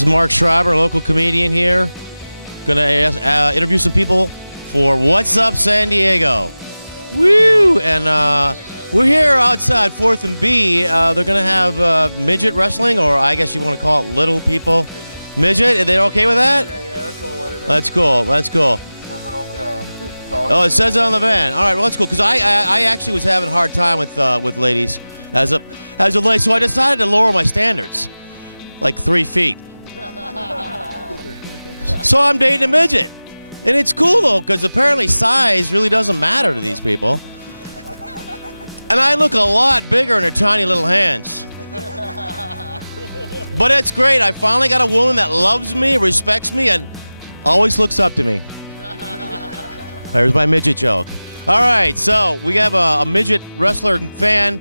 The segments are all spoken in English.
This is Mark Schreiber, local comedian here. Gonna interview some people for Wassup San Diego. Woo! And we're here outside 4th and B. They're gonna have midget wrestling, or I guess you want to call it little people midget. Are they okay with that? Yeah, they're cool with it. That's cool. That's cool. Oh, it says it on the van. All right, well that's cool because I actually was having a hard time with ladies as of late, so I decided to lower my standards like 3 feet. So I'm dating a midget. And it's cool, though, because apparently size really doesn't matter to these people. And I look a lot bigger in her tiny little hands. But it's great. I finally got a woman that loves me, respects me, and always looks up to me. There's my midget joke. All right, so we have a midget wrestler fan.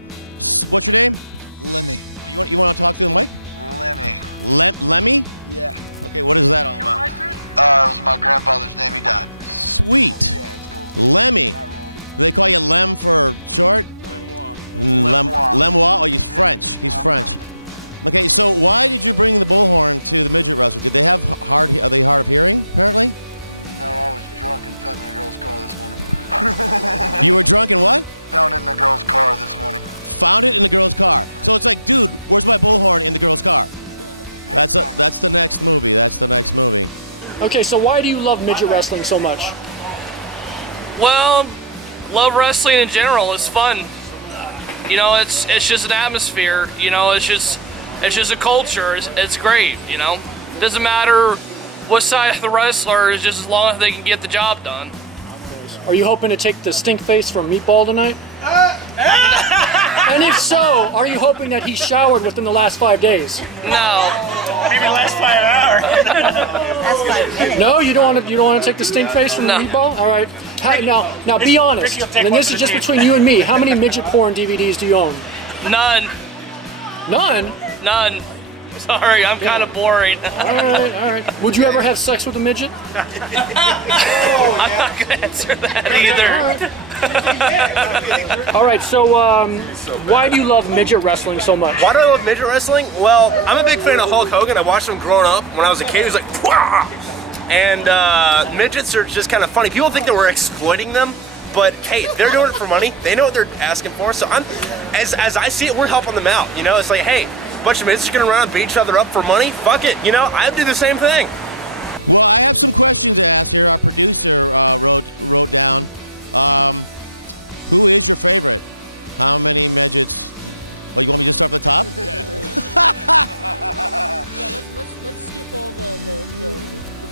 What's your name? Lemmy. You want to talk to the mic? Lemmy. Lemmy? Yeah. Okay, what is that all about? It was my grandfather's name. He died. Sweet. Yeah, it's cool. Lemmy. Do they call you Lem for short? Lemois. Oh, he's French. He's French. Okay, so why did you bring the bullhorn to the midget wrestler? Did they have are they hard of hearing, apparently? No, I was drunk and found it in a girl's car this morning. You were drunk and what? Found it in a girl's car this morning. Found it in the girl's car. So it's like, dude, where's my bullhorn in the girl's car? That's the next movie. That's the next movie. Okay, so why do you love midget wrestling so much? Well, love wrestling in general. It's fun. You know, it's just an atmosphere. You know, it's just a culture. It's great. You know, doesn't matter what side of the wrestler is, just as long as they can get the job done. Are you hoping to take the stink face from Meatball tonight? And if so, are you hoping that he showered within the last 5 days? No. Maybe the last 5 hours. No, you don't want to take the stink face from the Meatball? All right. Now be honest. And this is just between you and me. How many midget porn DVDs do you own? None. None? None. Sorry, I'm kind of boring. All right. Would you ever have sex with a midget? I'm not going to answer that either. All right, so why do you love midget wrestling so much? Why do I love midget wrestling? Well, I'm a big fan of Hulk Hogan. I watched him growing up. When I was a kid, he was like, "Pwah!" And midgets are just kind of funny. People think that we're exploiting them, but hey, they're doing it for money. They know what they're asking for. So as I see it, we're helping them out. You know, it's like, hey, a bunch of midgets are gonna run and beat each other up for money. Fuck it. You know, I do the same thing. Well, I have some questions to ask here. Our producer wrote down. Who is your favorite? How many midgets? Well, you want me to just start from the top? Yeah, let's skip all the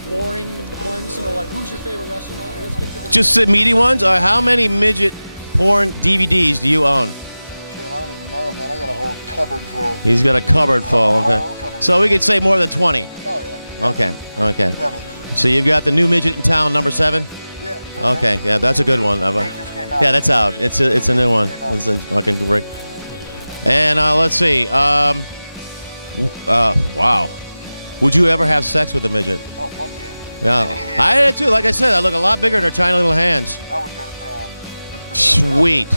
boring ones. You know, like who's your favorite wrestler? Let's get to the Just the meaty ones? How many midget porn DVDs do you own? I don't even know, man. I got a whole cupboard full. He's got a cupboard full. Okay. So we could say more than 20. Oh, yeah. Okay. Definitely. So you've got the new midget in town, number 7? Yeah. Okay. Yeah, that's a good one. It just came out. Yeah, that's out. It's a new one. It's a fucking great. And let's see. Wow. Would you ever have sex with a midget? Oh, fuck yeah. Yeah. I did too. Like I said, I look a lot bigger in her tiny little hands. I would go to town. Sweet.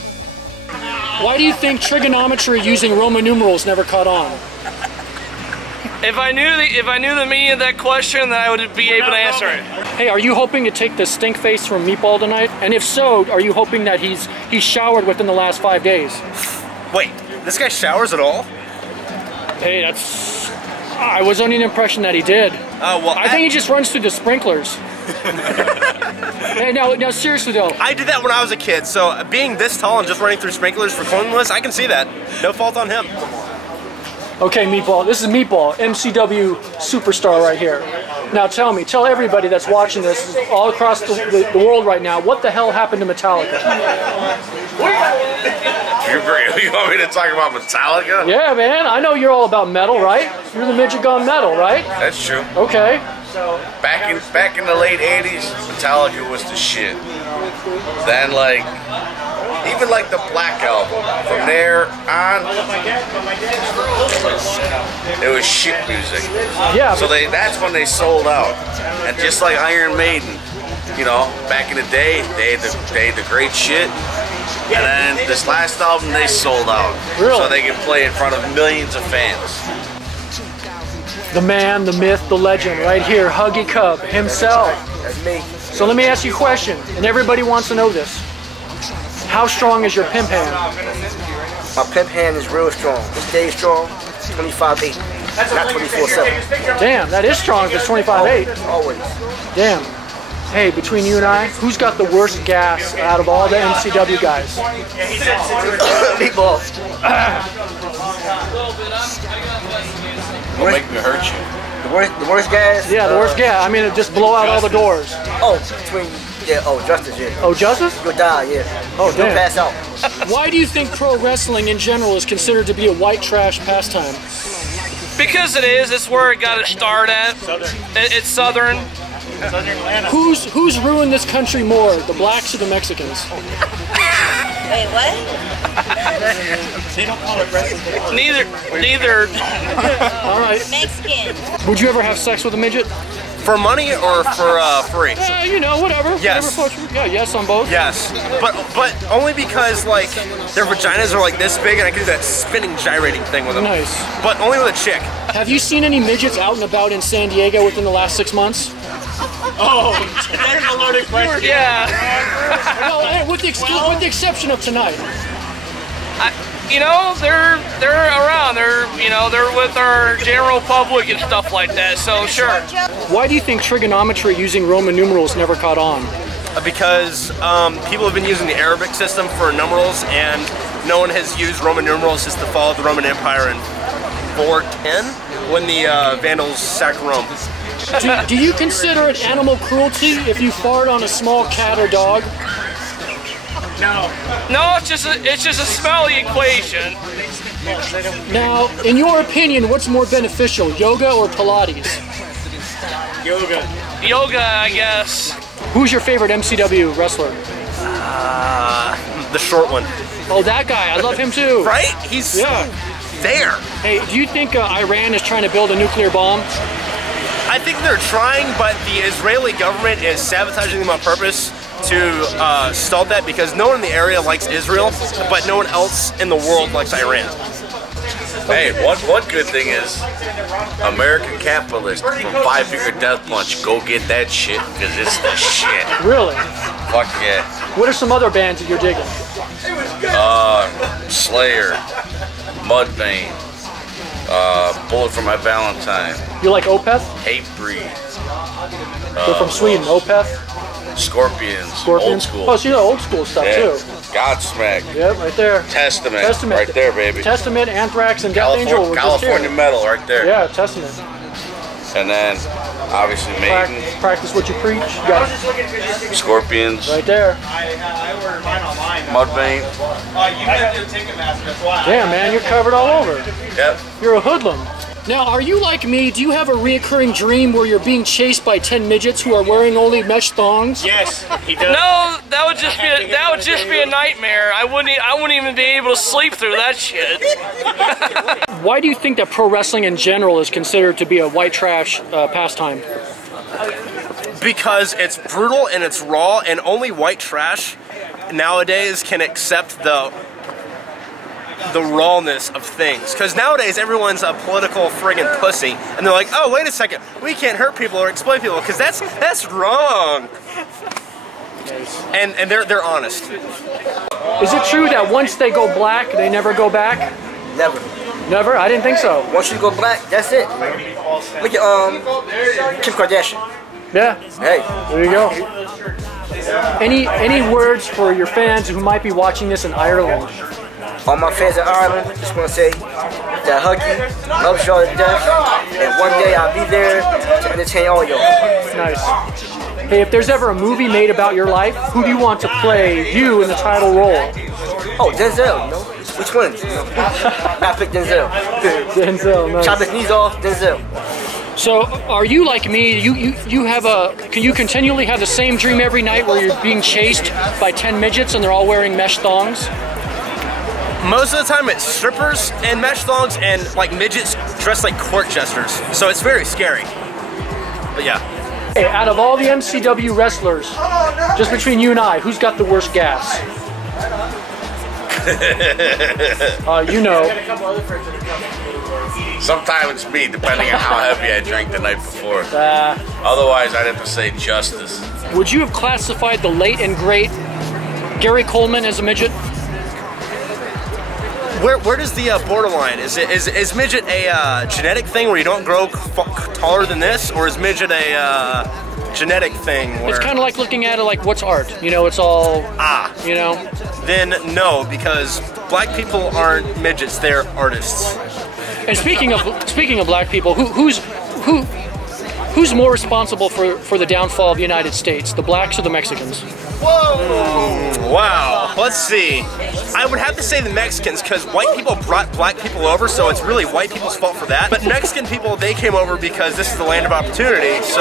Why do you think trigonometry using Roman numerals never caught on? If I knew the meaning of that question, then I would be able to answer it. Hey, are you hoping to take the stink face from Meatball tonight? And if so, are you hoping that he's showered within the last 5 days? Wait, this guy showers at all? Hey, I was under the impression that he did. Well, I think he just runs through the sprinklers. Hey, now seriously though. I did that when I was a kid, so being this tall and just running through sprinklers for cleanliness, I can see that. No fault on him. Okay, Meatball, this is Meatball, MCW superstar right here. Now tell everybody that's watching this all across the world right now, what the hell happened to Metallica? You want me to talk about Metallica? Yeah, man, I know you're all about metal, right? You're the midget gone metal, right? That's true. Okay. Back in the late 80s, Metallica was the shit. Then even the Black Album, from there on, it was shit music. Yeah. So that's when they sold out. And just like Iron Maiden, you know, back in the day, they had the great shit. And then this last album, they sold out. Really? So they can play in front of millions of fans. The man, the myth, the legend, right here, Huggy Cub himself. That's me. So let me ask you a question, and everybody wants to know this. How strong is your pimp hand? My pimp hand is real strong. It stays strong, 25/8, not 24/7. Damn, that is strong if it's 25/8. Always. Damn. Hey, between you and I, who's got the worst gas out of all the MCW guys? People. Make me hurt you. The worst gas? Yeah, the worst gas. I mean, it just blow out all the doors. Oh, Justice, yeah. Oh, Justice? You'll die, yeah. Oh, You'll damn. pass out. Why do you think pro wrestling in general is considered to be a white trash pastime? Because it is. It's where it got its start at. It's Southern. Who's ruined this country more, the blacks or the Mexicans? Wait, what? Neither. All right. Mexican. Would you ever have sex with a midget? For money or for free? You know, whatever. Yes. Whatever floats your- yeah, yes on both. Yes, but only because like their vaginas are like this big, and I can do that spinning gyrating thing with them. Nice. But only with a chick. Have you seen any midgets out and about in San Diego within the last 6 months? Oh, there's a loaded question. Yeah. Well, hey, with the exception of tonight. They're around. They're with our general public and stuff like that. So sure. Why do you think trigonometry using Roman numerals never caught on? Because people have been using the Arabic system for numerals, and no one has used Roman numerals since the fall of the Roman Empire in 410, when the Vandals sacked Rome. Do you consider it animal cruelty if you fart on a small cat or dog? No, it's just a spelling equation. Now, in your opinion, what's more beneficial, yoga or Pilates? Yoga, I guess. Who's your favorite MCW wrestler? The short one. Oh, that guy. I love him too. Right? He's there. Hey, do you think Iran is trying to build a nuclear bomb? I think they're trying, but the Israeli government is sabotaging them on purpose to stall that, because no one in the area likes Israel, but no one else in the world likes Iran. Hey, one good thing is American capitalist, 5-finger death punch. Go get that shit, because it's the shit. Really? Fuck yeah. What are some other bands that you're digging? Slayer, Mudvayne, Bullet for My Valentine, You like Opeth? Hatebreed, They're from Sweden. Opeth? Scorpions, old Scorpions? school. Oh, so you know old school stuff too. Godsmack, Yep, right there. Testament, right there, baby. Testament, Anthrax, and Death Angel. were just California here. metal, right there. Yeah, Testament. And then, obviously, Maiden, Practice what you preach. You got it. Scorpions, Right there. Mudvayne. Damn, man, you're covered all over. Yep. You're a hoodlum. Now, are you like me? Do you have a reoccurring dream where you're being chased by 10 midgets who are wearing only mesh thongs? Yes, he does. No, that would just be a nightmare. I wouldn't even be able to sleep through that shit. Why do you think that pro wrestling in general is considered to be a white trash pastime? Because it's brutal and it's raw, and only white trash nowadays can accept the rawness of things. Because nowadays everyone's a political friggin' pussy, and they're like, oh, wait a second, we can't hurt people or exploit people because that's wrong. And they're honest. Is it true that once they go black, they never go back? Never. Never? I didn't think so. Once you go black, that's it. Look at Kim Kardashian. Yeah. Hey. There you go. Any words for your fans who might be watching this in Ireland? All my fans in Ireland, just want to say that I hug you, love y'all to death, and one day I'll be there to entertain all y'all. Nice. Hey, if there's ever a movie made about your life, who do you want to play you in the title role? Oh, Denzel. Which one? I picked Denzel. Denzel, nice. Chop his knees off, Denzel. So, are you like me? Can you continually have the same dream every night where you're being chased by 10 midgets and they're all wearing mesh thongs? Most of the time it's strippers and mesh thongs and like midgets dressed like court jesters. So it's very scary. But yeah. Hey, out of all the MCW wrestlers, just between you and I, who's got the worst gas? You know. Sometimes it's me, depending on how heavy I drink the night before. Otherwise, I'd have to say Justice. Would you have classified the late and great Gary Coleman as a midget? Where does the borderline? Is midget a genetic thing where you don't grow taller than this, or is midget a genetic thing? It's kind of like looking at it like, what's art? You know, it's all, you know? Then no, because black people aren't midgets, they're artists. And speaking of black people, who's more responsible for the downfall of the United States, the blacks or the Mexicans? Whoa! Wow. Let's see. I would have to say the Mexicans, because white people brought black people over, so it's really white people's fault for that. But Mexican people, they came over because this is the land of opportunity. So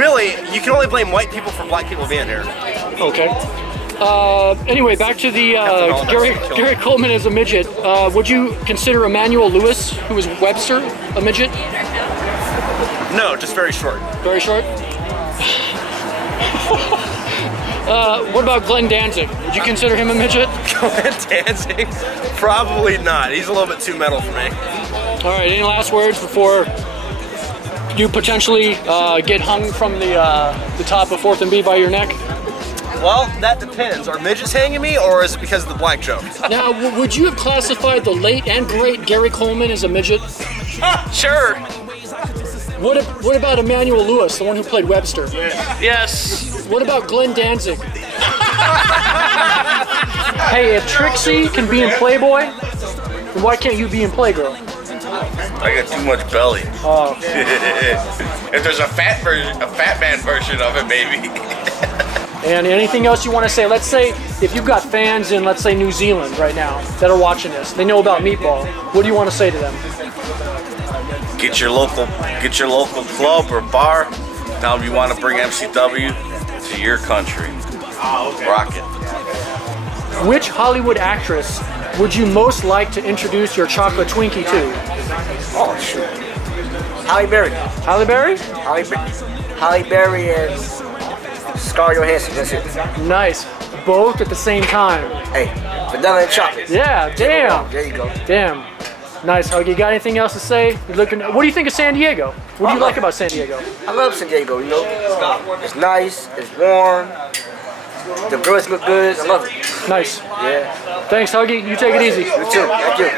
really, you can only blame white people for black people being here. Okay. Anyway, back to the Gary Coleman as a midget. Would you consider Emmanuel Lewis, who was Webster, a midget? No, just very short. Very short? What about Glenn Danzig? Would you consider him a midget? Glenn Danzig? Probably not. He's a little bit too metal for me. All right, any last words before you potentially get hung from the top of 4th and B by your neck? Well, that depends. Are midgets hanging me, or is it because of the black joke? Now, would you have classified the late and great Gary Coleman as a midget? Sure. What about Emmanuel Lewis, the one who played Webster? Yes. What about Glenn Danzig? Hey, if Trixie can be in Playboy, then why can't you be in Playgirl? I got too much belly. Oh. If there's a fat man version of it, maybe. And anything else you want to say? Let's say if you've got fans in, let's say, New Zealand right now that are watching this, they know about Meatball. What do you want to say to them? Get your local club or bar. Now, if you want to bring MCW to your country, rock it. Which Hollywood actress would you most like to introduce your chocolate Twinkie to? Oh, shit. Halle Berry. Halle Berry? Halle Berry and Scarlett Johansson, that's it. Nice. Both at the same time. Hey, vanilla and chocolate. Yeah, damn. There you go. Damn. Nice. Okay, you got anything else to say? What do you think of San Diego? What do you like about San Diego? I love San Diego, you know. It's nice, it's warm. The girls look good. I love it. Nice. Yeah. Thanks, Huggy. You take it easy. You too. Thank you.